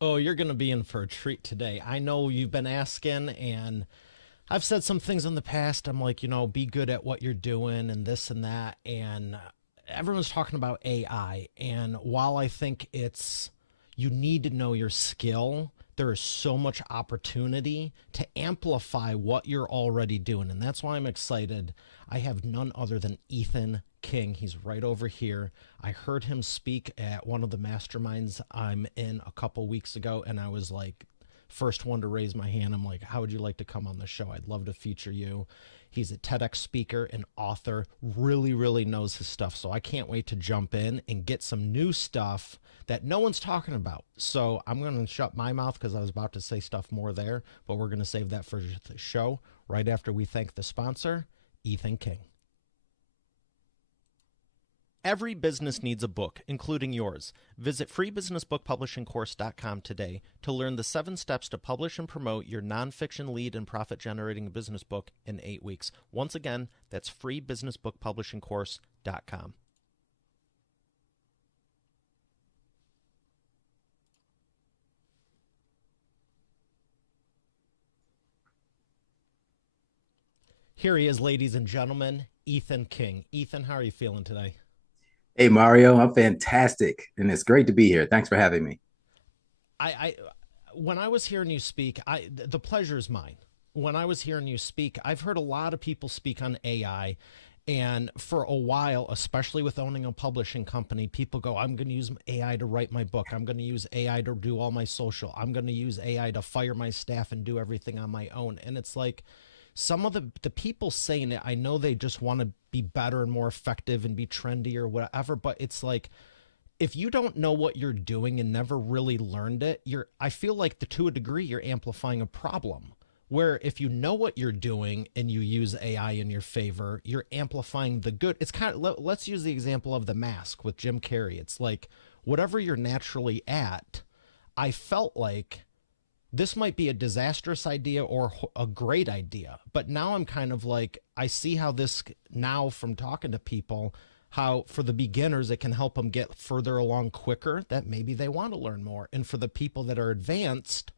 Oh, you're going to be in for a treat today. I know you've been asking, and I've said some things in the past. I'm like, be good at what you're doing and this and that. And everyone's talking about AI. And while I think you need to know your skill, there is so much opportunity to amplify what you're already doing. And that's why I'm excited. I have none other than Ethan King. He's right over here. I heard him speak at one of the masterminds I'm in a couple weeks ago, and I was like, first one to raise my hand. I'm like, how would you like to come on the show? I'd love to feature you. He's a TEDx speaker and author, really, really knows his stuff. So I can't wait to jump in and get some new stuff that no one's talking about. So I'm going to shut my mouth because I was about to say stuff more there, but we're going to save that for the show right after we thank the sponsor, Ethan King. Every business needs a book, including yours. Visit freebusinessbookpublishingcourse.com today to learn the 7 steps to publish and promote your nonfiction lead and profit generating business book in 8 weeks. Once again, that's freebusinessbookpublishingcourse.com. Here he is, ladies and gentlemen, Ethan King. Ethan, how are you feeling today? Hey Mario, I'm fantastic, and it's great to be here. Thanks for having me. I when I was hearing you speak, the pleasure is mine. When I was hearing you speak, I've heard a lot of people speak on AI. And for a while, especially with owning a publishing company, people go, I'm going to use AI to write my book. I'm going to use AI to do all my social. I'm going to use AI to fire my staff and do everything on my own. And it's like some of the people saying it, I know they just want to be better and more effective and be trendy or whatever, but it's like if you don't know what you're doing and never really learned it, I feel like to a degree you're amplifying a problem. Where if you know what you're doing and you use AI in your favor, you're amplifying the good. It's kind of let's use the example of The Mask with Jim Carrey. It's like whatever you're naturally at, I felt like this might be a disastrous idea or a great idea. But now I'm kind of like, I see how this now from talking to people, how for the beginners, it can help them get further along quicker, that maybe they want to learn more. And for the people that are advanced,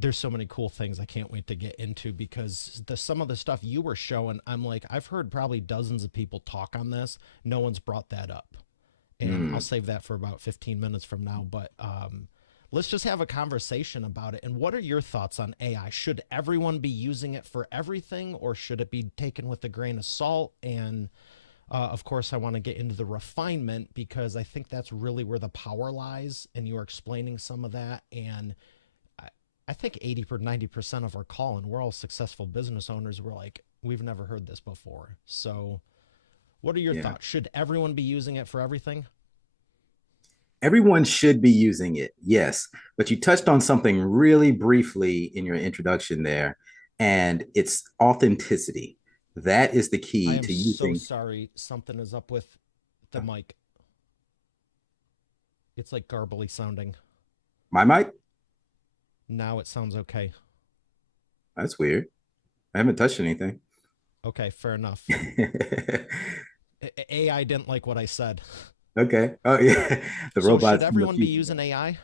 there's so many cool things I can't wait to get into because some of the stuff you were showing, I'm like, I've heard probably dozens of people talk on this. No one's brought that up. And I'll Mm. save that for about 15 minutes from now. But let's just have a conversation about it. And what are your thoughts on AI? Should everyone be using it for everything, or should it be taken with a grain of salt? And of course, I want to get into the refinement because I think that's really where the power lies. And you are explaining some of that. And I, I think 80 or 90% of our call, and we're all successful business owners, we're like, we've never heard this before. So, what are your Yeah. thoughts? Should everyone be using it for everything? Everyone should be using it, yes. But you touched on something really briefly in your introduction there, and it's authenticity. That is the I key am to so using sorry. Something is up with the mic. It's like garbly sounding. my mic. Now it sounds okay. That's weird. I haven't touched anything. Okay, fair enough. AI didn't like what I said. Okay. Oh, yeah. The So, should robots in the everyone be future. using AI?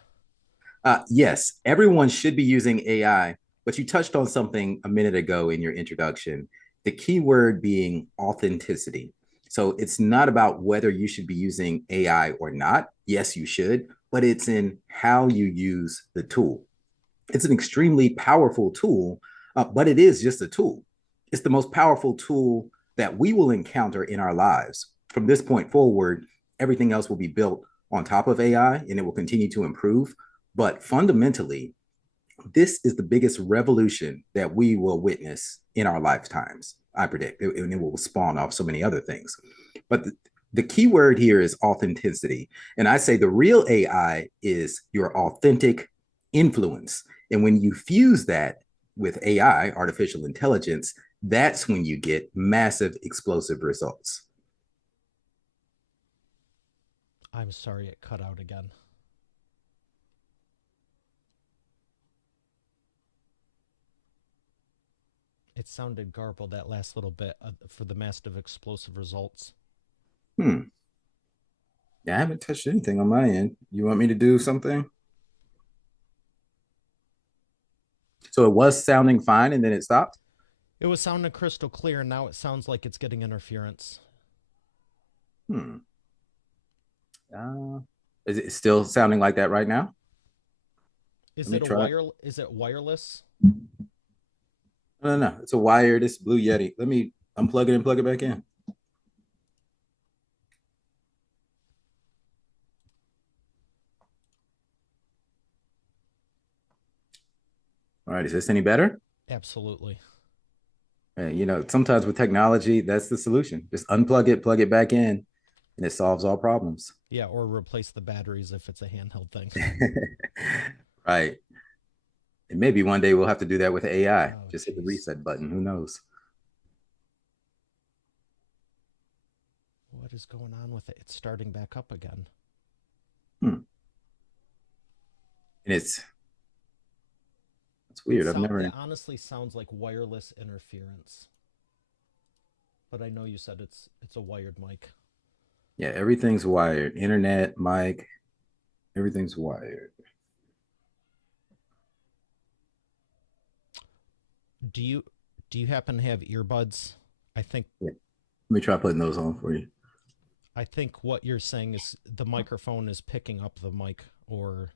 Yes, everyone should be using AI, but you touched on something a minute ago in your introduction, the key word being authenticity. So it's not about whether you should be using AI or not. Yes, you should, but it's in how you use the tool. It's an extremely powerful tool, but it is just a tool. It's the most powerful tool that we will encounter in our lives. From this point forward, everything else will be built on top of AI and it will continue to improve. But fundamentally, this is the biggest revolution that we will witness in our lifetimes, I predict, and it will spawn off so many other things. But the key word here is authenticity. And I say the real AI is your authentic influence. And when you fuse that with AI, artificial intelligence, that's when you get massive explosive results. I'm sorry it cut out again. It sounded garbled that last little bit for the massive explosive results. Hmm. Yeah, I haven't touched anything on my end. You want me to do something? So it was sounding fine and then it stopped? It was sounding crystal clear, and now it sounds like it's getting interference. Hmm. Uh, is it still sounding like that right now? Let me try. Is it wireless? No, no, no. It's a wired. It's Blue Yeti. Let me unplug it and plug it back in. All right. Is this any better? Absolutely. Sometimes with technology, that's the solution. Just unplug it, plug it back in, and it solves all problems. Yeah, or replace the batteries if it's a handheld thing. Right. And maybe one day we'll have to do that with AI. Oh, Just hit the jeez. reset button. Who knows? What is going on with it? It's starting back up again. Hmm. And it's weird. I've It never. honestly sounds like wireless interference. But I know you said it's a wired mic. Yeah, everything's wired. Internet, mic, everything's wired. Do you do you happen to have earbuds? I think Yeah. Let me try putting those on for you. I think what you're saying is the microphone is picking up the mic, or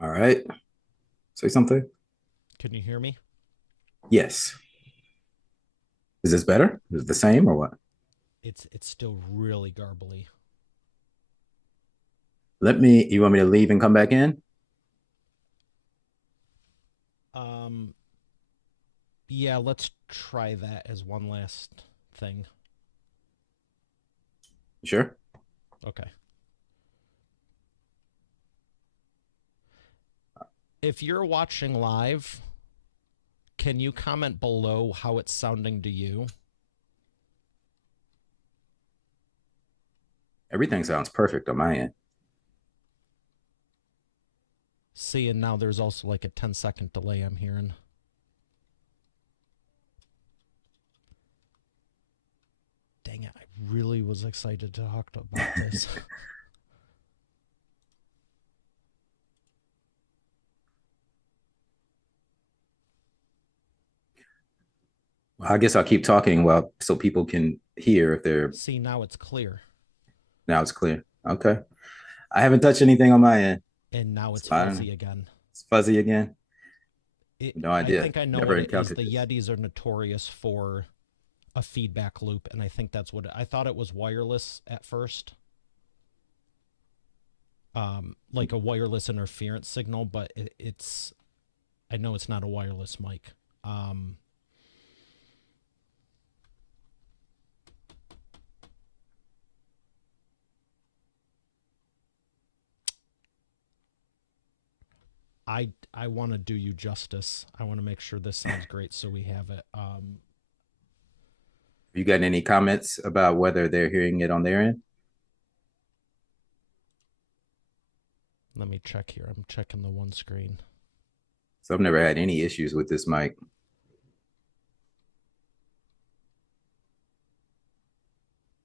All right. Say something. can you hear me? Yes. Is this better? Is it the same or what? It's still really garbly. You want me to leave and come back in? Um yeah, let's try that as one last thing. Sure. Okay. If you're watching live, can you comment below how it's sounding to you? Everything sounds perfect on my end. See, and now there's also like a 10-second delay I'm hearing. Dang it, I really was excited to talk about this. Well, I guess I'll keep talking well so people can hear if they're See, now it's clear. now it's clear. Okay. I haven't touched anything on my end. And now it's So I don't know. fuzzy again. It's fuzzy again. No I idea. think I know Never what it is. encountered The this. Yetis are notorious for a feedback loop, and I think that's what I thought it was wireless at first. Like a wireless interference signal, but it's I know it's not a wireless mic. Um, I want to do you justice. I want to make sure this sounds great, so we have it. You got any comments about whether they're hearing it on their end? Let me check here. I'm checking the one screen. So I've never had any issues with this mic.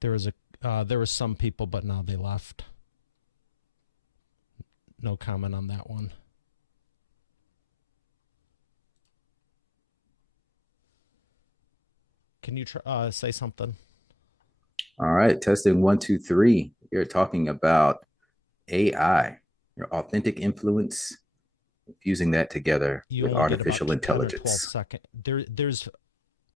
There was some people, but now they left. No comment on that one. Can you say something? All right, testing 1, 2, 3. You're talking about AI, your authentic influence, fusing that together You with only get about artificial 10 or 12 intelligence. seconds. There's